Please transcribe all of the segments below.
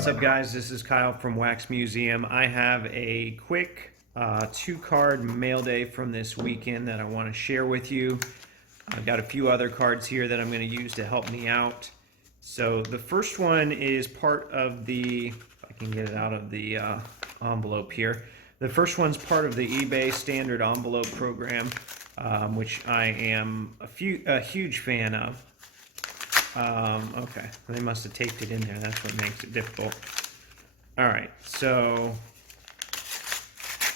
What's up, guys? This is Kyle from Wax Museum. I have a quick two-card mail day from this weekend that I want to share with you. I've got a few other cards here that I'm going to use to help me out. So the first one is part of the, if I can get it out of the envelope here. The first one's part of the eBay standard envelope program, which I am a huge fan of. Okay, they must have taped it in there. That's what makes it difficult. All right, so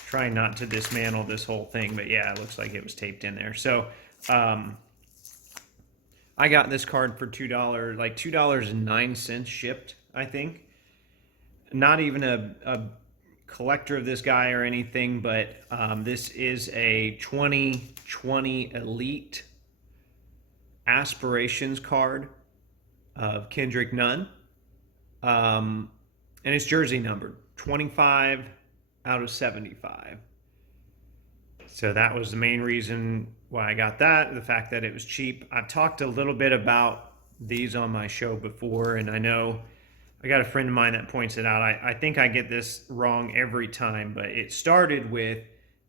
try not to dismantle this whole thing, but yeah, it looks like it was taped in there. So I got this card for $2, like $2.09 shipped, I think. Not even a collector of this guy or anything, but this is a 2020 Elite Aspirations card of Kendrick Nunn, and it's jersey numbered 25 out of 75. So that was the main reason why I got that, the fact that it was cheap. I've talked a little bit about these on my show before, and I know I got a friend of mine that points it out. I think I get this wrong every time, but it started with,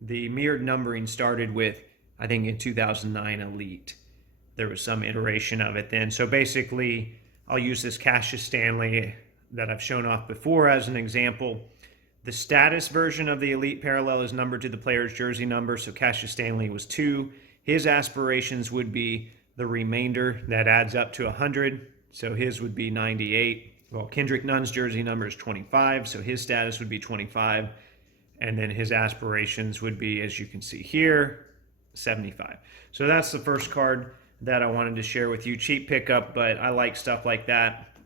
the mirrored numbering started with, I think in 2009 Elite. There was some iteration of it then. So basically, I'll use this Cassius Stanley that I've shown off before as an example. The status version of the Elite parallel is numbered to the player's jersey number. So Cassius Stanley was 2. His aspirations would be the remainder that adds up to 100. So his would be 98. Well, Kendrick Nunn's jersey number is 25. So his status would be 25. And then his aspirations would be, as you can see here, 75. So that's the first card that I wanted to share with you. Cheap pickup, but I like stuff like that.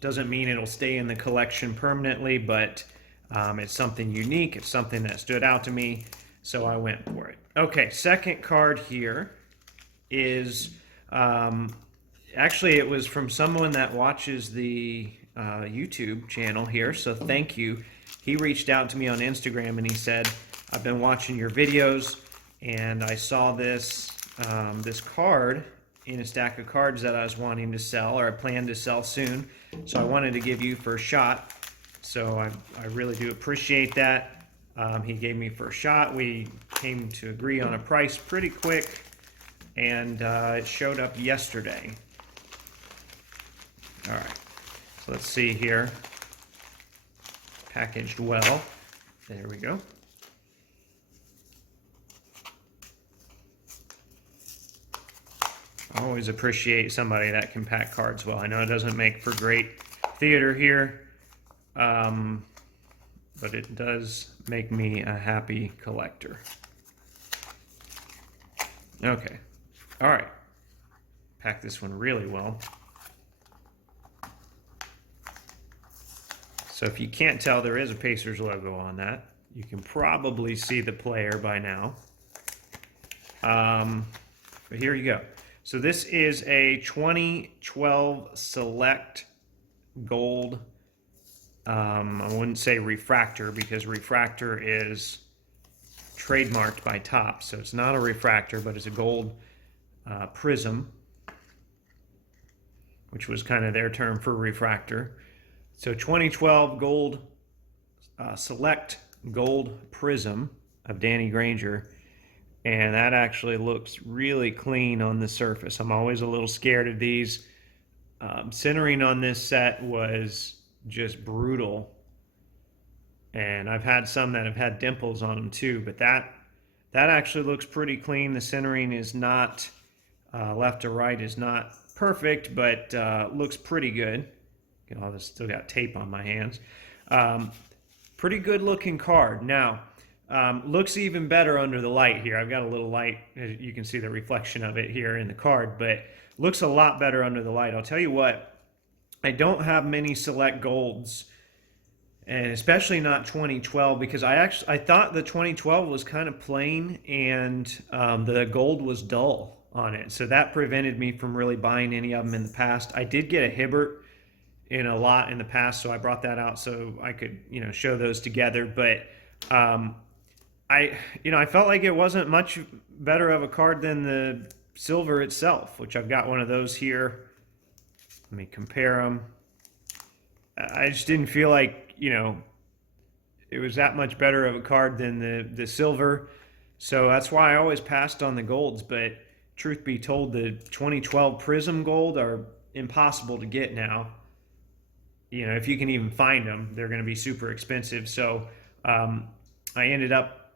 Doesn't mean it'll stay in the collection permanently, but it's something unique. It's something that stood out to me, so I went for it. Okay, second card here is, actually it was from someone that watches the YouTube channel here, so thank you. He reached out to me on Instagram and he said, I've been watching your videos and I saw this this card in a stack of cards that I was wanting to sell, or I plan to sell soon. So I wanted to give you first shot. So I really do appreciate that. He gave me first shot. We came to agree on a price pretty quick, and it showed up yesterday. All right, so let's see here. Packaged well. There we go. I always appreciate somebody that can pack cards well. I know it doesn't make for great theater here, but it does make me a happy collector. Okay, all right. Pack this one really well. So if you can't tell, there is a Pacers logo on that. You can probably see the player by now. But here you go. So this is a 2012 Select Gold, I wouldn't say refractor because refractor is trademarked by Topps. So it's not a refractor, but it's a gold Prizm, which was kind of their term for refractor. So 2012 Gold, Select Gold Prizm of Danny Granger. And that actually looks really clean on the surface. I'm always a little scared of these. Centering on this set was just brutal. And I've had some that have had dimples on them too, but that actually looks pretty clean. The centering is not, left to right is not perfect, but looks pretty good. I still got tape on my hands. Pretty good looking card. Now, looks even better under the light here. I've got a little light, you can see the reflection of it here in the card, but looks a lot better under the light. I'll tell you what, I don't have many Select Golds, and especially not 2012, because I thought the 2012 was kind of plain and the gold was dull on it. So that prevented me from really buying any of them in the past. I did get a Hibbert in a lot in the past, so I brought that out so I could, show those together, but I felt like it wasn't much better of a card than the silver itself, which I've got one of those here. Let me compare them. I just didn't feel like, it was that much better of a card than the silver. So that's why I always passed on the golds. But truth be told, the 2012 Prizm gold are impossible to get now. If you can even find them, they're going to be super expensive. So um, I ended up,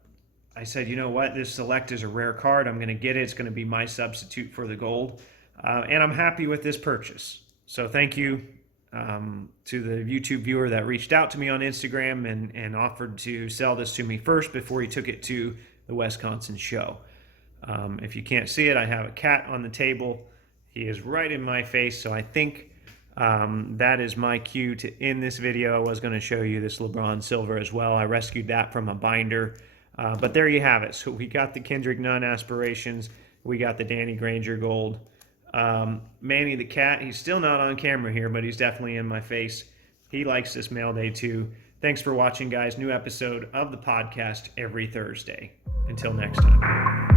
I said, you know what, this Select is a rare card. I'm going to get it. It's going to be my substitute for the gold. And I'm happy with this purchase. So thank you to the YouTube viewer that reached out to me on Instagram and offered to sell this to me first before he took it to the Wisconsin show. If you can't see it, I have a cat on the table. He is right in my face, so I think that is my cue to end this video. I was going to show you this LeBron silver as well. I rescued that from a binder. But there you have it. So we got the Kendrick Nunn aspirations. We got the Danny Granger gold. Manny the cat, he's still not on camera here, but he's definitely in my face. He likes this mail day too. Thanks for watching, guys. New episode of the podcast every Thursday. Until next time.